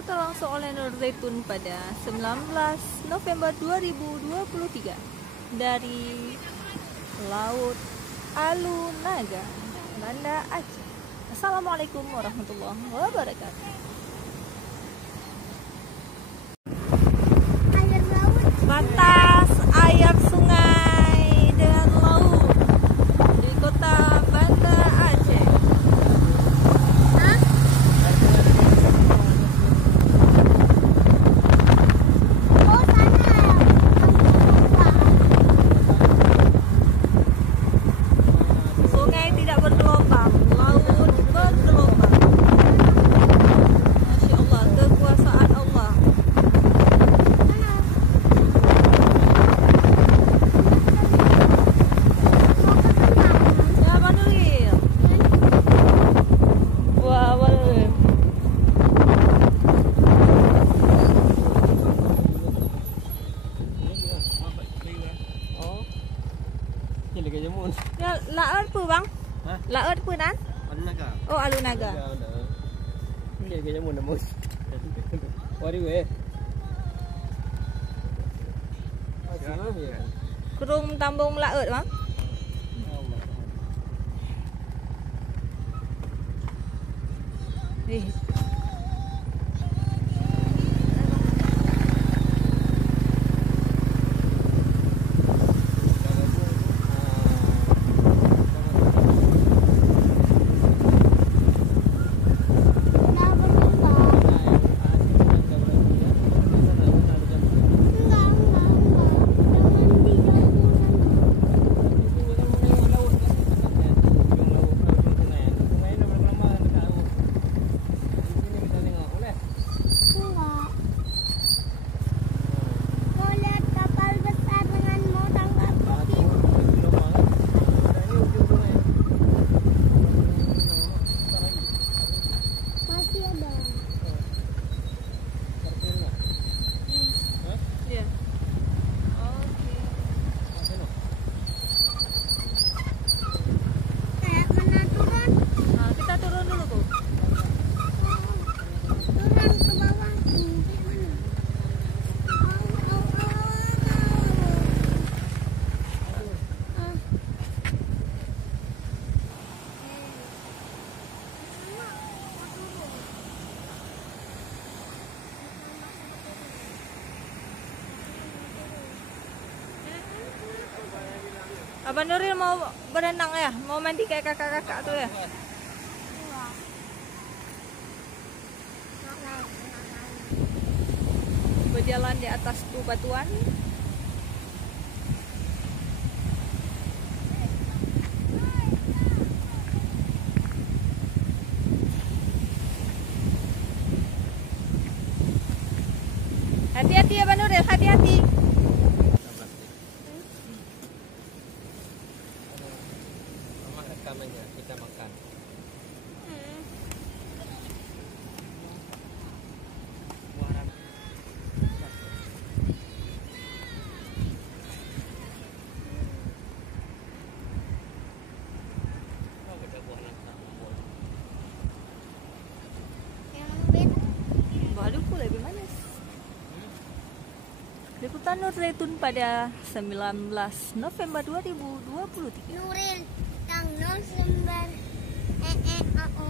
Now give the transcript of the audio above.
diputar langsung oleh Nur Zaitun pada 19 November 2023 dari Laut Alunaga, Banda Aceh. Assalamualaikum warahmatullahi wabarakatuh. Air laut. Batas air sungai dengan laut di kota Banda Aceh. Hah? Oh, sana. Sungai tidak bergelombang, laut bergelombang. Masya Allah, kekuasaan Allah. Ya, Manuril. Wah, Manuril. Oh. Ini lagi jamun. Ya, laut apa bang? Hah? Laut apa nan? Alunaga. Oh, Alunaga. Ini lagi jamun dah mus. Wari we. Asyik ya. Kurung tambung laut bang. Eh, Kenapa juga? Enggak. Jangan di jauh. Enggak. Mau lihat kapal besar dengan mau tangkap kopi. Masih ada. ya. Oke. Kayak mana turun? Nah, kita turun dulu, Bu. Turun ke bawah. Kayak mana? Ah. Abang Nuril mau berenang ya? Mau mandi kayak kakak-kakak tuh ya? Berjalan di atas bebatuan. Hati-hati ya Abang Nuril, hati-hati. Mama rekamannya kita makan. Yang beda. Baduku lebih manis. Liputan Nur Zaitun pada 19 November 2023. Nuril tanggal 9 ao